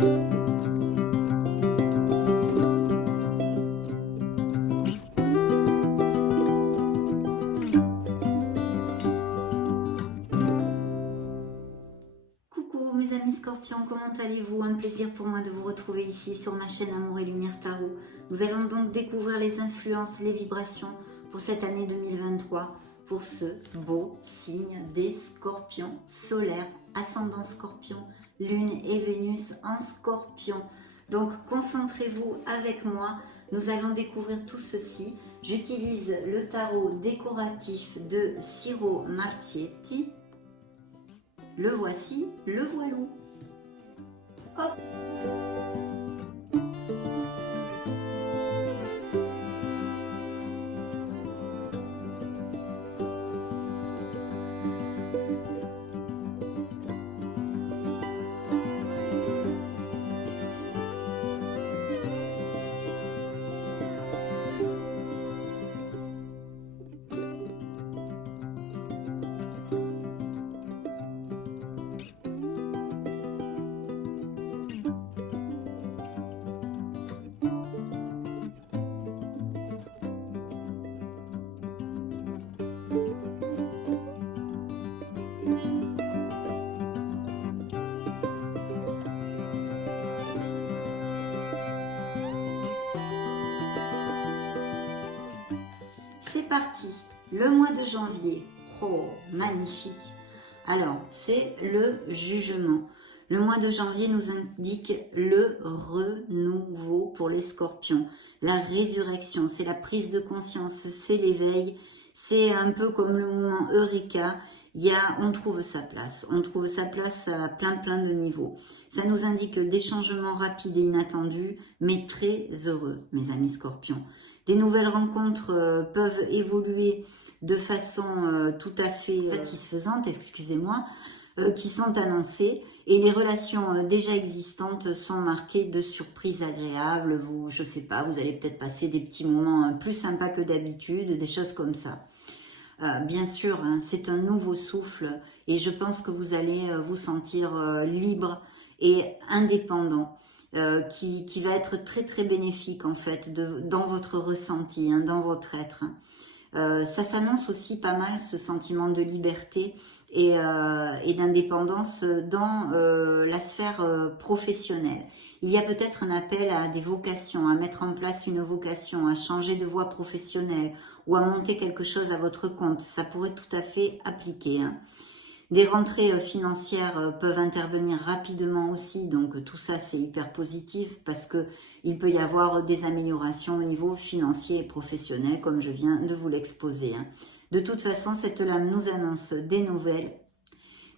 Coucou mes amis scorpions, comment allez-vous? Un plaisir pour moi de vous retrouver ici sur ma chaîne Amour et Lumière Tarot. Nous allons donc découvrir les influences, les vibrations pour cette année 2023 pour ce beau signe des scorpions solaires, ascendant scorpion, lune et Vénus en scorpion. Donc concentrez-vous avec moi, nous allons découvrir tout ceci. J'utilise le tarot décoratif de Ciro Marchetti. Le voici, le voilou. Hop. C'est parti, le mois de janvier, oh magnifique. Alors c'est le jugement. Le mois de janvier nous indique le renouveau pour les scorpions, la résurrection, c'est la prise de conscience, c'est l'éveil, c'est un peu comme le moment Eureka. On trouve sa place à plein de niveaux. Ça nous indique des changements rapides et inattendus, mais très heureux, mes amis scorpions. Des nouvelles rencontres peuvent évoluer de façon tout à fait satisfaisante, excusez-moi, qui sont annoncées. Et les relations déjà existantes sont marquées de surprises agréables. Je sais pas, vous allez peut-être passer des petits moments plus sympas que d'habitude, des choses comme ça. Bien sûr, hein, c'est un nouveau souffle et je pense que vous allez vous sentir libre et indépendant. Qui va être très bénéfique en fait dans votre ressenti, hein, dans votre être. Ça s'annonce aussi pas mal ce sentiment de liberté et d'indépendance dans la sphère professionnelle. Il y a peut-être un appel à des vocations, à mettre en place une vocation, à changer de voie professionnelle ou à monter quelque chose à votre compte. Ça pourrait tout à fait appliquer, hein. Des rentrées financières peuvent intervenir rapidement aussi, donc tout ça c'est hyper positif parce qu'il peut y avoir des améliorations au niveau financier et professionnel comme je viens de vous l'exposer. De toute façon, cette lame nous annonce des nouvelles,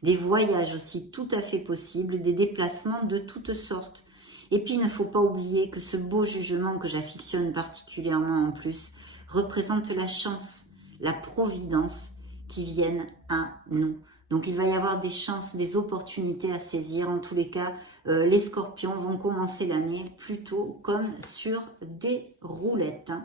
des voyages aussi tout à fait possibles, des déplacements de toutes sortes. Et puis il ne faut pas oublier que ce beau jugement que j'affectionne particulièrement en plus représente la chance, la providence qui viennent à nous. Donc il va y avoir des chances, des opportunités à saisir. En tous les cas, les scorpions vont commencer l'année plutôt comme sur des roulettes. Hein,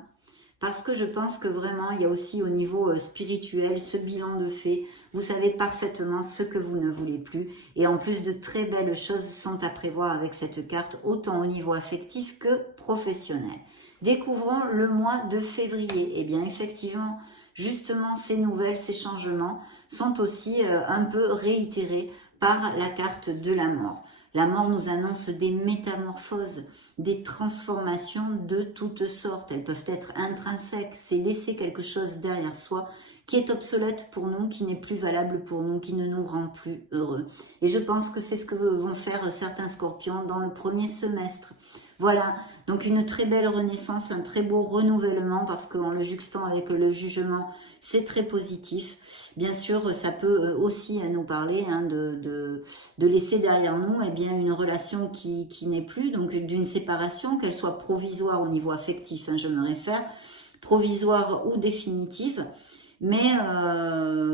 parce que je pense que vraiment, il y a aussi au niveau spirituel ce bilan de fait. Vous savez parfaitement ce que vous ne voulez plus. Et en plus, de très belles choses sont à prévoir avec cette carte, autant au niveau affectif que professionnel. Découvrons le mois de février. Eh bien, effectivement, justement, ces nouvelles, ces changements sont aussi un peu réitérés par la carte de la mort. La mort nous annonce des métamorphoses, des transformations de toutes sortes. Elles peuvent être intrinsèques, c'est laisser quelque chose derrière soi qui est obsolète pour nous, qui n'est plus valable pour nous, qui ne nous rend plus heureux. Et je pense que c'est ce que vont faire certains scorpions dans le premier semestre. Voilà, donc une très belle renaissance, un très beau renouvellement parce qu'en le juxtant avec le jugement, c'est très positif. Bien sûr, ça peut aussi nous parler hein, de laisser derrière nous eh bien, une relation qui n'est plus, donc d'une séparation, qu'elle soit provisoire au niveau affectif, hein, je me réfère, provisoire ou définitive. Mais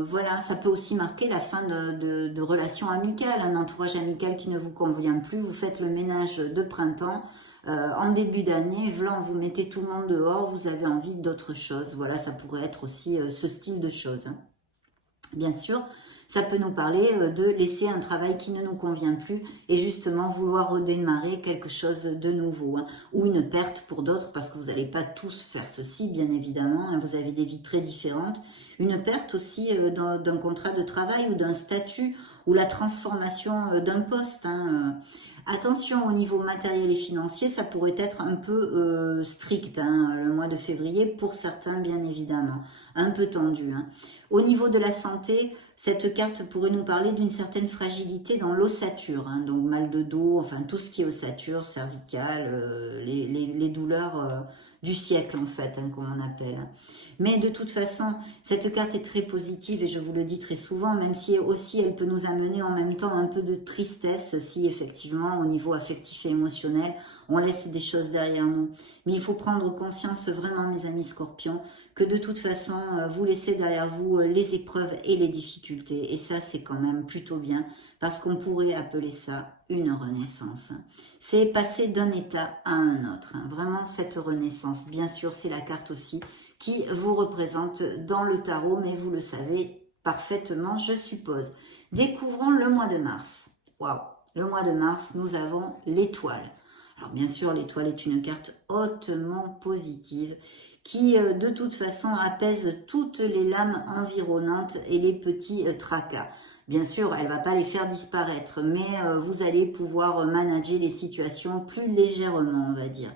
voilà, ça peut aussi marquer la fin de relations amicales, un entourage amical qui ne vous convient plus. Vous faites le ménage de printemps, en début d'année, voilà, vous mettez tout le monde dehors, vous avez envie d'autre chose. Voilà, ça pourrait être aussi ce style de choses. Hein. Bien sûr, ça peut nous parler de laisser un travail qui ne nous convient plus et justement vouloir redémarrer quelque chose de nouveau, hein, ou une perte pour d'autres, parce que vous n'allez pas tous faire ceci, bien évidemment, hein, vous avez des vies très différentes. Une perte aussi d'un contrat de travail ou d'un statut, ou la transformation d'un poste, hein. Attention au niveau matériel et financier, ça pourrait être un peu strict, hein, le mois de février, pour certains bien évidemment, un peu tendu, hein. Au niveau de la santé, cette carte pourrait nous parler d'une certaine fragilité dans l'ossature, hein, donc mal de dos, enfin tout ce qui est ossature, cervicale, les douleurs du siècle en fait, hein, comme on appelle. Mais de toute façon, cette carte est très positive et je vous le dis très souvent, même si aussi elle peut nous amener en même temps un peu de tristesse si effectivement au niveau affectif et émotionnel, on laisse des choses derrière nous. Mais il faut prendre conscience vraiment, mes amis scorpions, que de toute façon, vous laissez derrière vous les épreuves et les difficultés. Et ça, c'est quand même plutôt bien, parce qu'on pourrait appeler ça une renaissance. C'est passer d'un état à un autre. Vraiment, cette renaissance. Bien sûr, c'est la carte aussi qui vous représente dans le tarot, mais vous le savez parfaitement, je suppose. Découvrons le mois de mars. Waouh! Le mois de mars, nous avons l'étoile. Alors bien sûr, l'étoile est une carte hautement positive qui de toute façon apaise toutes les lames environnantes et les petits tracas. Bien sûr, elle ne va pas les faire disparaître, mais vous allez pouvoir manager les situations plus légèrement, on va dire.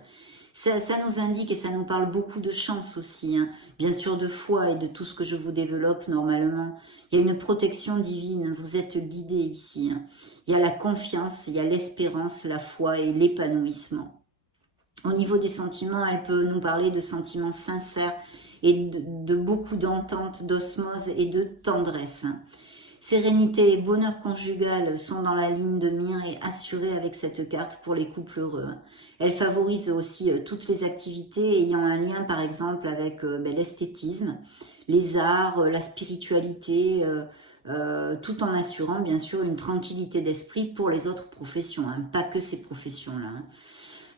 Ça nous indique et ça nous parle beaucoup de chance aussi, hein. Bien sûr de foi et de tout ce que je vous développe normalement. Il y a une protection divine, vous êtes guidés ici, hein. Il y a la confiance, il y a l'espérance, la foi et l'épanouissement. Au niveau des sentiments, elle peut nous parler de sentiments sincères et de beaucoup d'entente, d'osmose et de tendresse, hein. Sérénité et bonheur conjugal sont dans la ligne de mire et assurés avec cette carte pour les couples heureux. Elle favorise aussi toutes les activités ayant un lien par exemple avec l'esthétisme, les arts, la spiritualité, tout en assurant bien sûr une tranquillité d'esprit pour les autres professions, hein, pas que ces professions-là, hein.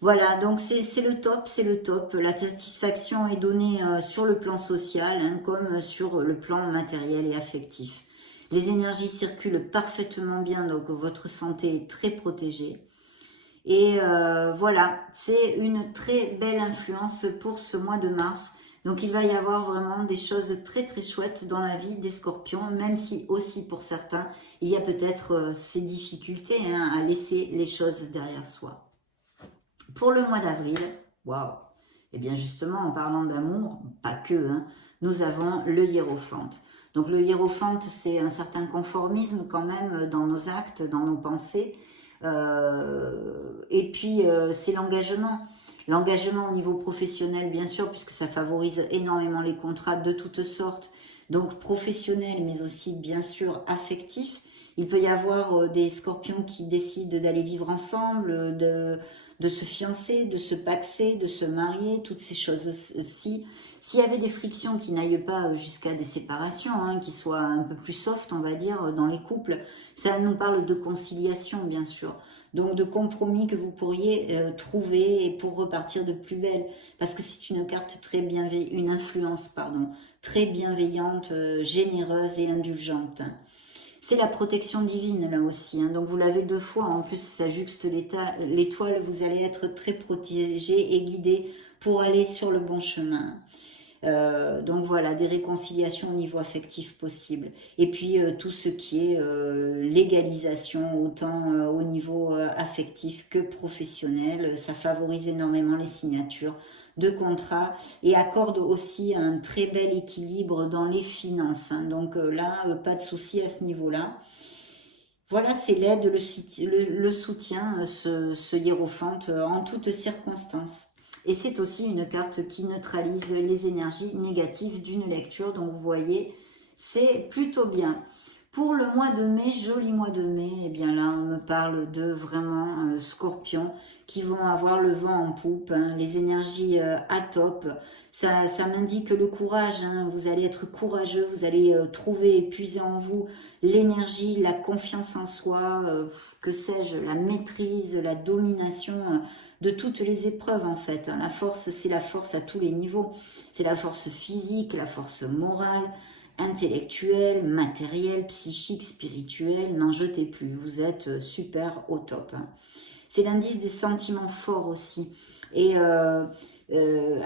Voilà, donc c'est le top, c'est le top. La satisfaction est donnée sur le plan social, hein, comme sur le plan matériel et affectif. Les énergies circulent parfaitement bien, donc votre santé est très protégée. Et voilà, c'est une très belle influence pour ce mois de mars. Donc il va y avoir vraiment des choses très très chouettes dans la vie des scorpions, même si aussi pour certains, il y a peut-être ces difficultés, hein, à laisser les choses derrière soi. Pour le mois d'avril, waouh! Et bien justement, en parlant d'amour, pas que, hein, nous avons le hiérophante. Donc le hiérophante, c'est un certain conformisme quand même dans nos actes, dans nos pensées. Et puis, c'est l'engagement. L'engagement au niveau professionnel, bien sûr, puisque ça favorise énormément les contrats de toutes sortes. Donc professionnels, mais aussi, bien sûr, affectifs. Il peut y avoir des scorpions qui décident d'aller vivre ensemble, de se fiancer, de se paxer, de se marier, toutes ces choses-ci. S'il y avait des frictions qui n'aillent pas jusqu'à des séparations, hein, qui soient un peu plus soft, on va dire, dans les couples, ça nous parle de conciliation, bien sûr. Donc de compromis que vous pourriez trouver pour repartir de plus belle. Parce que c'est une carte très bienveillante, une influence, pardon, très bienveillante, généreuse et indulgente. C'est la protection divine là aussi, hein. Donc vous l'avez deux fois, en plus ça juxte l'étoile, vous allez être très protégé et guidé pour aller sur le bon chemin. Donc voilà, des réconciliations au niveau affectif possible. Et puis tout ce qui est légalisation, autant au niveau affectif que professionnel, ça favorise énormément les signatures de contrats et accorde aussi un très bel équilibre dans les finances, hein. Donc là, pas de souci à ce niveau-là. Voilà, c'est l'aide, le soutien, ce hiérophante en toutes circonstances. Et c'est aussi une carte qui neutralise les énergies négatives d'une lecture. Donc vous voyez, c'est plutôt bien. Pour le mois de mai, joli mois de mai, eh bien là on me parle de vraiment scorpions qui vont avoir le vent en poupe, hein, les énergies à top. Ça m'indique le courage, hein, vous allez être courageux, vous allez trouver et puiser en vous l'énergie, la confiance en soi, que sais-je, la maîtrise, la domination de toutes les épreuves en fait, hein. La force, c'est la force à tous les niveaux. C'est la force physique, la force morale, intellectuel, matériel, psychique, spirituel, n'en jetez plus, vous êtes super au top. Hein. C'est l'indice des sentiments forts aussi, et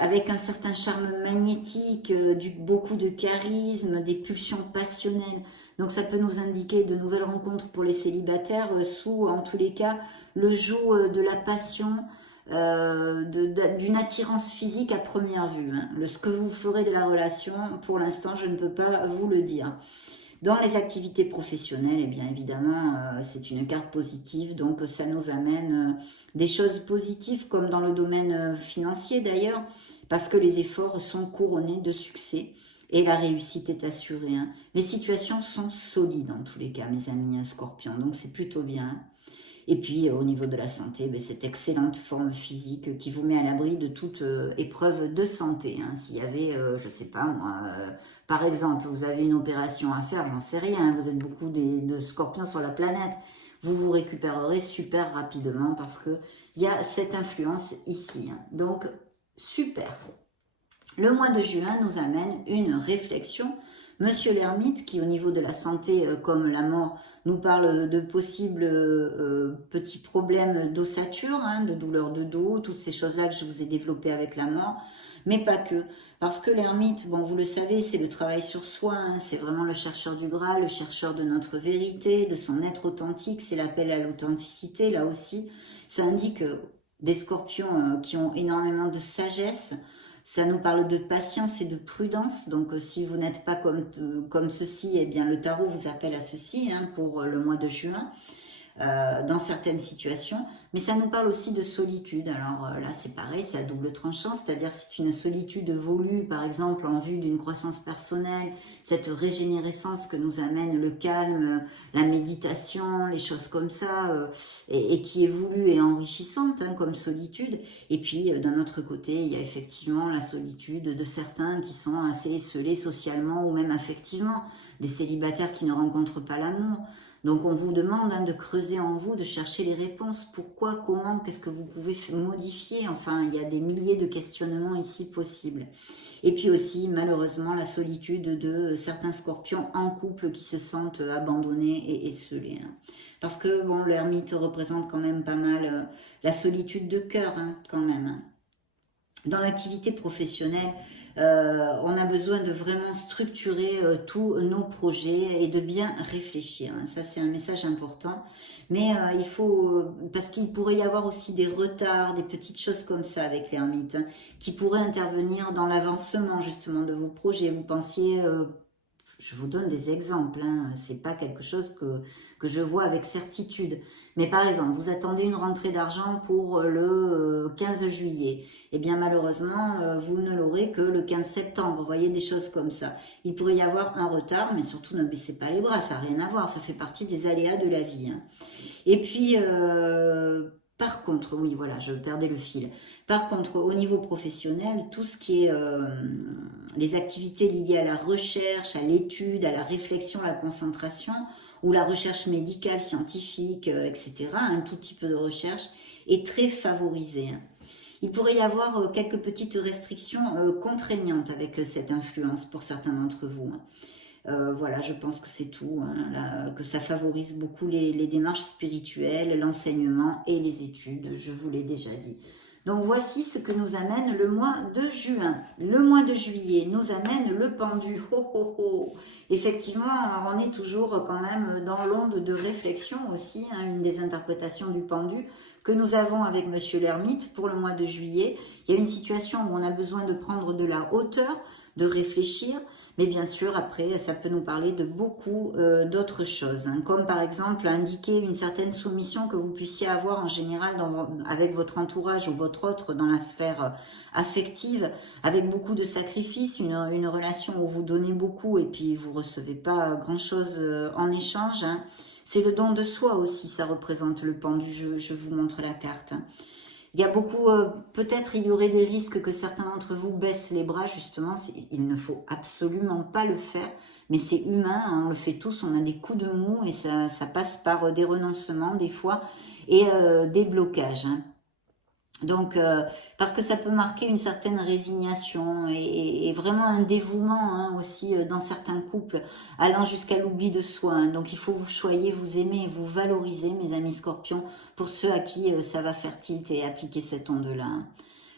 avec un certain charme magnétique, beaucoup de charisme, des pulsions passionnelles. Donc ça peut nous indiquer de nouvelles rencontres pour les célibataires, sous en tous les cas le joug de la passion, d'une attirance physique à première vue. Hein. Ce que vous ferez de la relation, pour l'instant, je ne peux pas vous le dire. Dans les activités professionnelles, eh bien évidemment, c'est une carte positive, donc ça nous amène des choses positives, comme dans le domaine financier d'ailleurs, parce que les efforts sont couronnés de succès et la réussite est assurée. Hein. Les situations sont solides en tous les cas, mes amis scorpions, donc c'est plutôt bien. Et puis, au niveau de la santé, cette excellente forme physique qui vous met à l'abri de toute épreuve de santé. Hein. S'il y avait, je ne sais pas moi, par exemple, vous avez une opération à faire, j'en sais rien, hein, vous êtes beaucoup de scorpions sur la planète, vous vous récupérerez super rapidement parce qu'il y a cette influence ici. Hein. Donc, super. Le mois de juin nous amène une réflexion. Monsieur l'ermite, qui au niveau de la santé, comme la mort, nous parle de possibles petits problèmes d'ossature, hein, de douleurs de dos, toutes ces choses-là que je vous ai développées avec la mort, mais pas que. Parce que l'ermite, bon, vous le savez, c'est le travail sur soi, hein, c'est vraiment le chercheur du Graal, le chercheur de notre vérité, de son être authentique, c'est l'appel à l'authenticité, là aussi. Ça indique des scorpions qui ont énormément de sagesse. Ça nous parle de patience et de prudence. Donc, si vous n'êtes pas comme ceci, eh bien, le tarot vous appelle à ceci, hein, pour le mois de juin, dans certaines situations. Mais ça nous parle aussi de solitude. Alors là, c'est pareil, c'est à double tranchant. C'est-à-dire, c'est une solitude voulue, par exemple, en vue d'une croissance personnelle, cette régénérescence que nous amène le calme, la méditation, les choses comme ça, et qui est voulue et enrichissante, hein, comme solitude. Et puis, d'un autre côté, il y a effectivement la solitude de certains qui sont assez esselés socialement ou même affectivement, des célibataires qui ne rencontrent pas l'amour. Donc on vous demande, hein, de creuser en vous, de chercher les réponses. Pourquoi, comment, qu'est-ce que vous pouvez modifier? Enfin, il y a des milliers de questionnements ici possibles. Et puis aussi, malheureusement, la solitude de certains scorpions en couple qui se sentent abandonnés et esselés. Hein. Parce que, bon, l'ermite représente quand même pas mal la solitude de cœur, hein, quand même. Hein. Dans l'activité professionnelle, on a besoin de vraiment structurer tous nos projets et de bien réfléchir. Hein. Ça, c'est un message important. Mais il faut, parce qu'il pourrait y avoir aussi des retards, des petites choses comme ça avec l'ermite, hein, qui pourraient intervenir dans l'avancement justement de vos projets. Vous pensiez... je vous donne des exemples, hein. C'est pas quelque chose que je vois avec certitude. Mais par exemple, vous attendez une rentrée d'argent pour le 15 juillet. Eh bien malheureusement, vous ne l'aurez que le 15 septembre. Vous voyez, des choses comme ça. Il pourrait y avoir un retard, mais surtout ne baissez pas les bras, ça n'a rien à voir. Ça fait partie des aléas de la vie. Hein. Et puis... par contre, oui, voilà, je perdais le fil. Par contre, au niveau professionnel, tout ce qui est les activités liées à la recherche, à l'étude, à la réflexion, à la concentration, ou la recherche médicale, scientifique, etc., un tout type de recherche, est très favorisé. Hein. Il pourrait y avoir quelques petites restrictions contraignantes avec cette influence pour certains d'entre vous. Hein. Voilà, je pense que c'est tout, hein, là, que ça favorise beaucoup les démarches spirituelles, l'enseignement et les études, je vous l'ai déjà dit. Donc voici ce que nous amène le mois de juin. Le mois de juillet nous amène le pendu. Ho, ho, ho. Effectivement, on est toujours quand même dans l'onde de réflexion aussi, hein, une des interprétations du pendu que nous avons avec Monsieur l'Ermite pour le mois de juillet. Il y a une situation où on a besoin de prendre de la hauteur, de réfléchir, mais bien sûr après ça peut nous parler de beaucoup d'autres choses, hein, comme par exemple indiquer une certaine soumission que vous puissiez avoir en général avec votre entourage ou votre autre dans la sphère affective, avec beaucoup de sacrifices, une relation où vous donnez beaucoup et puis vous recevez pas grand chose en échange, hein. C'est le don de soi aussi, ça représente le pendu, je vous montre la carte. Hein. Il y a beaucoup, peut-être il y aurait des risques que certains d'entre vous baissent les bras, justement, il ne faut absolument pas le faire, mais c'est humain, hein, on le fait tous, on a des coups de mou et ça passe par des renoncements des fois et des blocages. Hein. Donc, parce que ça peut marquer une certaine résignation et vraiment un dévouement hein, aussi dans certains couples, allant jusqu'à l'oubli de soi. Hein. Donc, il faut vous choyer, vous aimer et vous valoriser, mes amis scorpions, pour ceux à qui ça va faire tilt et appliquer cette onde-là.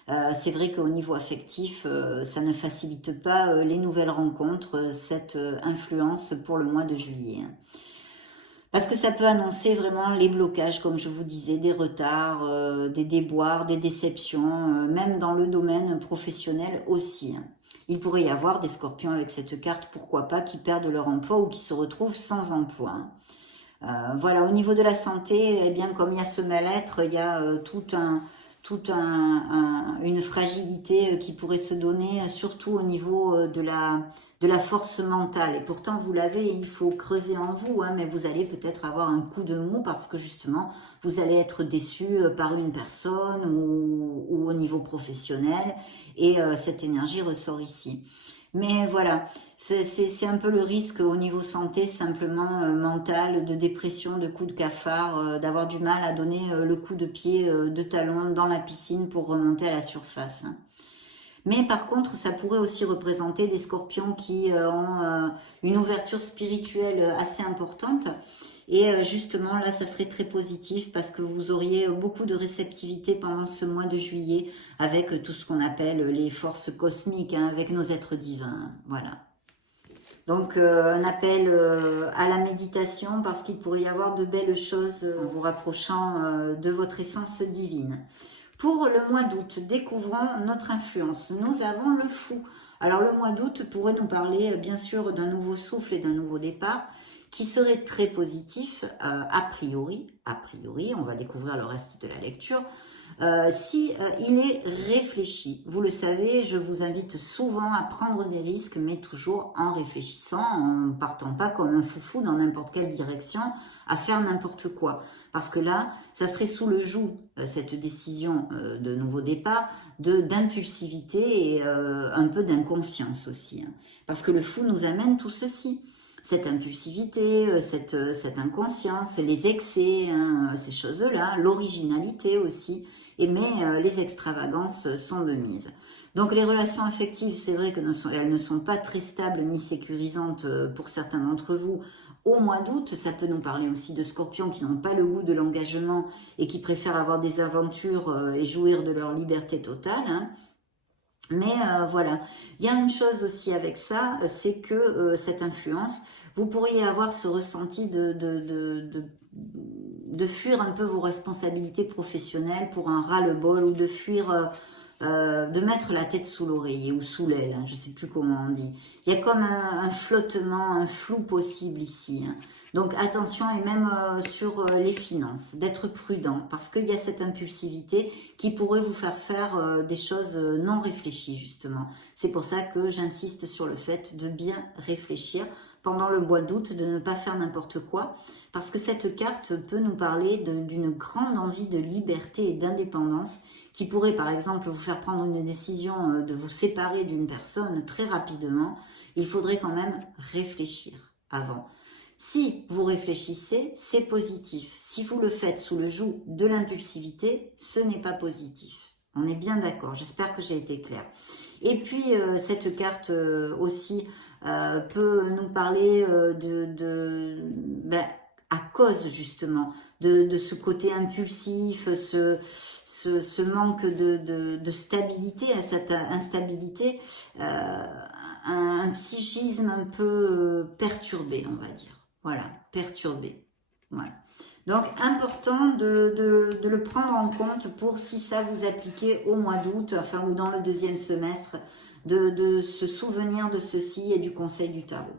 Hein. C'est vrai qu'au niveau affectif, ça ne facilite pas les nouvelles rencontres, cette influence pour le mois de juillet. Hein. Parce que ça peut annoncer vraiment les blocages, comme je vous disais, des retards, des déboires, des déceptions, même dans le domaine professionnel aussi. Hein. Il pourrait y avoir des scorpions avec cette carte, pourquoi pas, qui perdent leur emploi ou qui se retrouvent sans emploi. Hein. Voilà, au niveau de la santé, eh bien, comme il y a ce mal-être, il y a une fragilité qui pourrait se donner, surtout au niveau de la force mentale. Et pourtant, vous l'avez, il faut creuser en vous, hein, mais vous allez peut-être avoir un coup de mou parce que justement, vous allez être déçu par une personne ou au niveau professionnel. Et cette énergie ressort ici. Mais voilà, c'est un peu le risque au niveau santé, simplement mental, de dépression, de coup de cafard, d'avoir du mal à donner le coup de pied, de talon dans la piscine pour remonter à la surface. Hein. Mais par contre, ça pourrait aussi représenter des scorpions qui ont une ouverture spirituelle assez importante. Et justement, là, ça serait très positif parce que vous auriez beaucoup de réceptivité pendant ce mois de juillet avec tout ce qu'on appelle les forces cosmiques, hein, avec nos êtres divins. Voilà. Donc, un appel à la méditation parce qu'il pourrait y avoir de belles choses en vous rapprochant de votre essence divine. Pour le mois d'août, découvrons notre influence. Nous avons le fou. Alors, le mois d'août pourrait nous parler, bien sûr, d'un nouveau souffle et d'un nouveau départ qui serait très positif, a priori, on va découvrir le reste de la lecture, si il est réfléchi. Vous le savez, je vous invite souvent à prendre des risques, mais toujours en réfléchissant, en partant pas comme un foufou dans n'importe quelle direction, à faire n'importe quoi. Parce que là, ça serait sous le joug, cette décision de nouveau départ, d'impulsivité et un peu d'inconscience aussi. Hein. Parce que le fou nous amène tout ceci. Cette impulsivité, cette inconscience, les excès, hein, ces choses-là, l'originalité aussi, mais les extravagances sont de mise. Donc les relations affectives, c'est vrai qu'elles ne sont pas très stables ni sécurisantes pour certains d'entre vous. Au mois d'août, ça peut nous parler aussi de scorpions qui n'ont pas le goût de l'engagement et qui préfèrent avoir des aventures et jouir de leur liberté totale. Hein. Mais voilà, il y a une chose aussi avec ça, c'est que cette influence, vous pourriez avoir ce ressenti de fuir un peu vos responsabilités professionnelles pour un ras-le-bol ou de fuir, de mettre la tête sous l'oreiller ou sous l'aile, hein, je ne sais plus comment on dit. Il y a comme un flottement, un flou possible ici. Hein. Donc attention et même sur les finances, d'être prudent parce qu'il y a cette impulsivité qui pourrait vous faire faire des choses non réfléchies justement. C'est pour ça que j'insiste sur le fait de bien réfléchir pendant le mois d'août, de ne pas faire n'importe quoi parce que cette carte peut nous parler d'une grande envie de liberté et d'indépendance qui pourrait par exemple vous faire prendre une décision de vous séparer d'une personne très rapidement. Il faudrait quand même réfléchir avant. Si vous réfléchissez, c'est positif. Si vous le faites sous le joug de l'impulsivité, ce n'est pas positif. On est bien d'accord, j'espère que j'ai été claire. Et puis, cette carte aussi peut nous parler à cause justement de ce côté impulsif, ce manque de stabilité, cette instabilité, un psychisme un peu perturbé, on va dire. Voilà, perturbé. Voilà. Donc, important de le prendre en compte pour si ça vous appliquez au mois d'août, enfin, ou dans le deuxième semestre, de se souvenir de ceci et du conseil du tarot.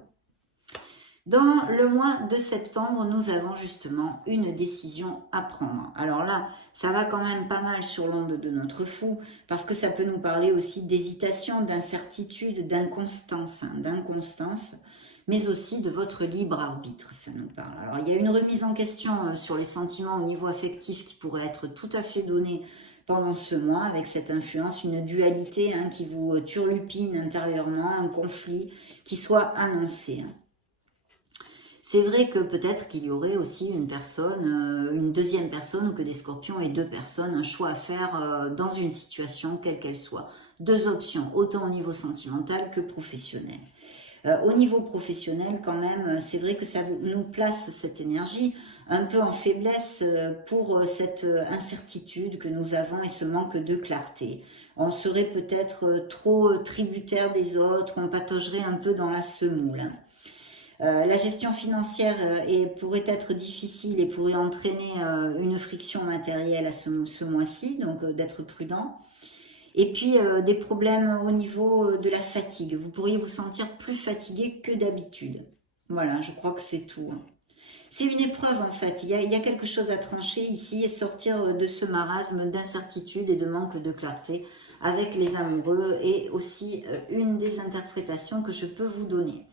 Dans le mois de septembre, nous avons justement une décision à prendre. Alors là, ça va quand même pas mal sur l'onde de notre fou, parce que ça peut nous parler aussi d'hésitation, d'incertitude, d'inconstance, mais aussi de votre libre arbitre, ça nous parle. Alors il y a une remise en question sur les sentiments au niveau affectif qui pourrait être tout à fait donnée pendant ce mois, avec cette influence, une dualité qui vous turlupine intérieurement, un conflit qui soit annoncé. C'est vrai que peut-être qu'il y aurait aussi une personne, une deuxième personne, ou que des scorpions aient deux personnes, un choix à faire dans une situation, quelle qu'elle soit. Deux options, autant au niveau sentimental que professionnel. Au niveau professionnel, quand même, c'est vrai que ça nous place cette énergie un peu en faiblesse pour cette incertitude que nous avons et ce manque de clarté. On serait peut-être trop tributaire des autres, on pataugerait un peu dans la semoule. La gestion financière pourrait être difficile et pourrait entraîner une friction matérielle à ce mois-ci, donc d'être prudent. Et puis des problèmes au niveau de la fatigue. Vous pourriez vous sentir plus fatigué que d'habitude. Voilà, je crois que c'est tout. C'est une épreuve en fait. Il y a quelque chose à trancher ici et sortir de ce marasme d'incertitude et de manque de clarté avec les amoureux est aussi une des interprétations que je peux vous donner.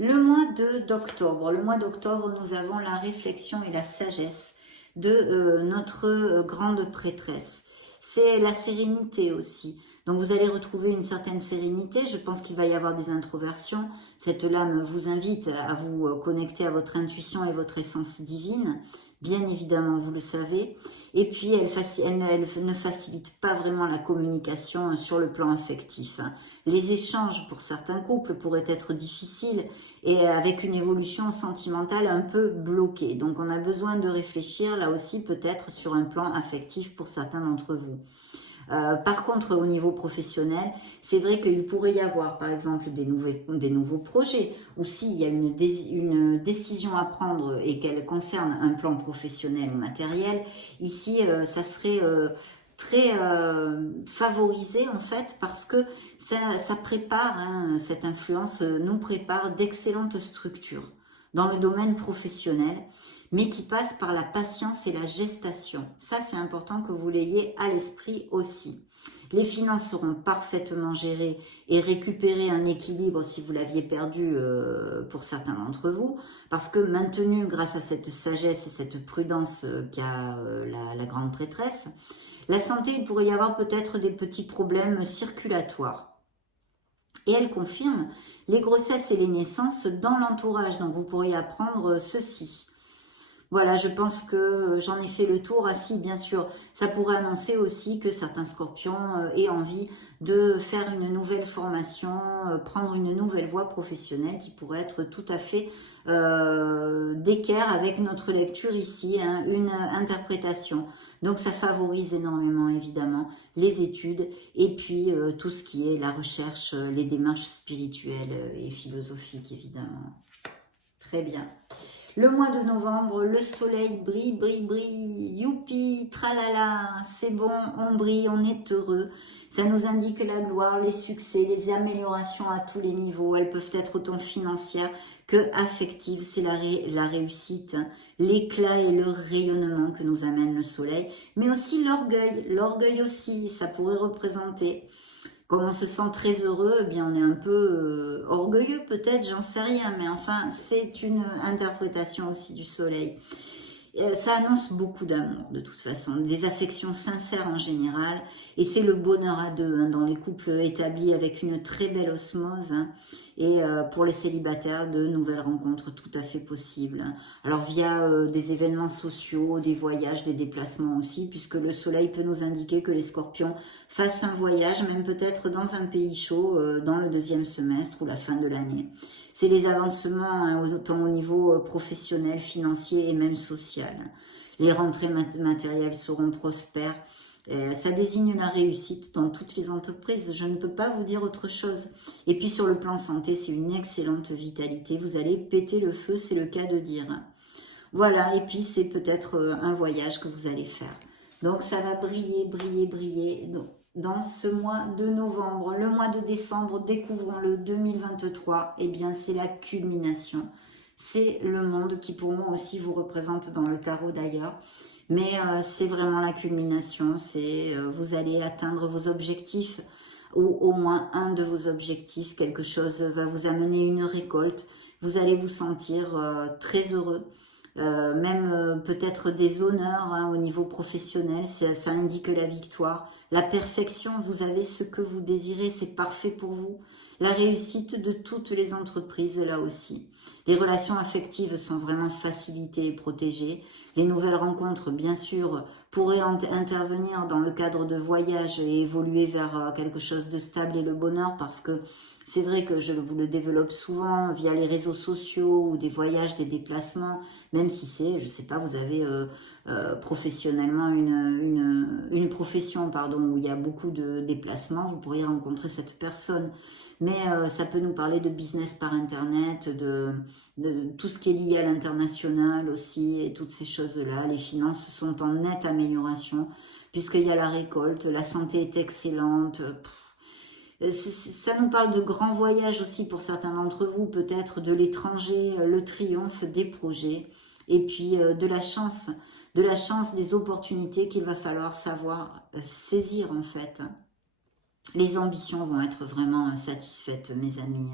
Le mois d'octobre. Le mois d'octobre, nous avons la réflexion et la sagesse de notre grande prêtresse. C'est la sérénité aussi. Donc vous allez retrouver une certaine sérénité. Je pense qu'il va y avoir des introversions. Cette lame vous invite à vous connecter à votre intuition et votre essence divine. Bien évidemment, vous le savez. Et puis, elle ne facilite pas vraiment la communication sur le plan affectif. Les échanges pour certains couples pourraient être difficiles et avec une évolution sentimentale un peu bloquée. Donc, on a besoin de réfléchir là aussi peut-être sur un plan affectif pour certains d'entre vous. Par contre, au niveau professionnel, c'est vrai qu'il pourrait y avoir, par exemple, des nouveaux projets, ou s'il y a une décision à prendre et qu'elle concerne un plan professionnel ou matériel, ici, ça serait très favorisé, en fait, parce que ça prépare, hein, cette influence nous prépare d'excellentes structures dans le domaine professionnel, mais qui passe par la patience et la gestation. Ça, c'est important que vous l'ayez à l'esprit aussi. Les finances seront parfaitement gérées et récupérer un équilibre si vous l'aviez perdu pour certains d'entre vous, parce que maintenu grâce à cette sagesse et cette prudence qu'a la grande prêtresse, la santé, il pourrait y avoir peut-être des petits problèmes circulatoires. Et elle confirme les grossesses et les naissances dans l'entourage. Donc vous pourriez apprendre ceci. Voilà, je pense que j'en ai fait le tour. Ah si, bien sûr, ça pourrait annoncer aussi que certains scorpions aient envie de faire une nouvelle formation, prendre une nouvelle voie professionnelle qui pourrait être tout à fait d'équerre avec notre lecture ici, hein, une interprétation. Donc ça favorise énormément évidemment les études et puis tout ce qui est la recherche, les démarches spirituelles et philosophiques évidemment. Très bien. Le mois de novembre, le soleil brille, brille, brille, youpi, tralala, c'est bon, on brille, on est heureux. Ça nous indique la gloire, les succès, les améliorations à tous les niveaux. Elles peuvent être autant financières que affectives, c'est la réussite, l'éclat et le rayonnement que nous amène le soleil. Mais aussi l'orgueil aussi, ça pourrait représenter... Comme on se sent très heureux, eh bien on est un peu orgueilleux peut-être, j'en sais rien, mais enfin c'est une interprétation aussi du soleil. Ça annonce beaucoup d'amour de toute façon, des affections sincères en général, et c'est le bonheur à deux, hein, dans les couples établis avec une très belle osmose, hein, et pour les célibataires, de nouvelles rencontres tout à fait possibles. Alors via des événements sociaux, des voyages, des déplacements aussi, puisque le soleil peut nous indiquer que les scorpions fassent un voyage, même peut-être dans un pays chaud, dans le deuxième semestre ou la fin de l'année. C'est les avancements, hein, autant au niveau professionnel, financier et même social. Les rentrées matérielles seront prospères. Ça désigne la réussite dans toutes les entreprises. Je ne peux pas vous dire autre chose. Et puis sur le plan santé, c'est une excellente vitalité. Vous allez péter le feu, c'est le cas de dire. Voilà, et puis c'est peut-être un voyage que vous allez faire. Donc ça va briller, briller, briller. Donc, dans ce mois de novembre, le mois de décembre, découvrons-le, 2023, eh bien c'est la culmination. C'est le monde qui pour moi aussi vous représente dans le tarot d'ailleurs. Mais c'est vraiment la culmination, c'est vous allez atteindre vos objectifs, ou au moins un de vos objectifs, quelque chose va vous amener une récolte, vous allez vous sentir très heureux. même peut-être des honneurs hein, au niveau professionnel, ça indique la victoire, la perfection, vous avez ce que vous désirez, c'est parfait pour vous, la réussite de toutes les entreprises là aussi. Les relations affectives sont vraiment facilitées et protégées, les nouvelles rencontres bien sûr pourraient intervenir dans le cadre de voyages et évoluer vers quelque chose de stable et le bonheur parce que c'est vrai que je vous le développe souvent via les réseaux sociaux ou des voyages, des déplacements, même si c'est, je sais pas, vous avez professionnellement une profession pardon, où il y a beaucoup de déplacements, vous pourriez rencontrer cette personne. Mais ça peut nous parler de business par internet, de tout ce qui est lié à l'international aussi, et toutes ces choses-là. Les finances sont en nette amélioration, puisqu'il y a la récolte, la santé est excellente. Ça nous parle de grands voyages aussi pour certains d'entre vous, peut-être de l'étranger, le triomphe des projets, et puis de la chance des opportunités qu'il va falloir savoir saisir en fait. Les ambitions vont être vraiment satisfaites, mes amis.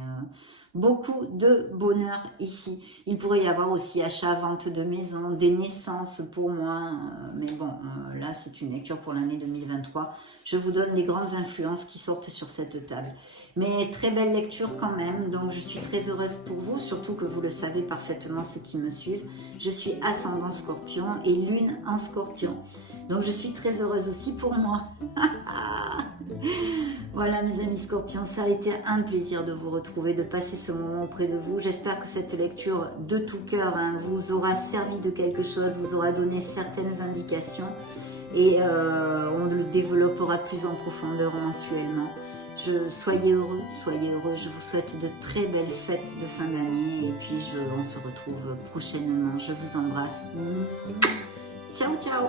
Beaucoup de bonheur ici. Il pourrait y avoir aussi achat, vente de maison, des naissances pour moi. Mais bon, là, c'est une lecture pour l'année 2023. Je vous donne les grandes influences qui sortent sur cette table. Mais très belle lecture quand même. Donc, je suis très heureuse pour vous, surtout que vous le savez parfaitement, ceux qui me suivent. Je suis ascendant Scorpion et lune en Scorpion. Donc, je suis très heureuse aussi pour moi. Voilà mes amis Scorpions, ça a été un plaisir de vous retrouver, de passer ce moment auprès de vous. J'espère que cette lecture de tout cœur vous aura servi de quelque chose, vous aura donné certaines indications et on le développera plus en profondeur mensuellement. Soyez heureux, je vous souhaite de très belles fêtes de fin d'année et puis on se retrouve prochainement. Je vous embrasse. Ciao, ciao.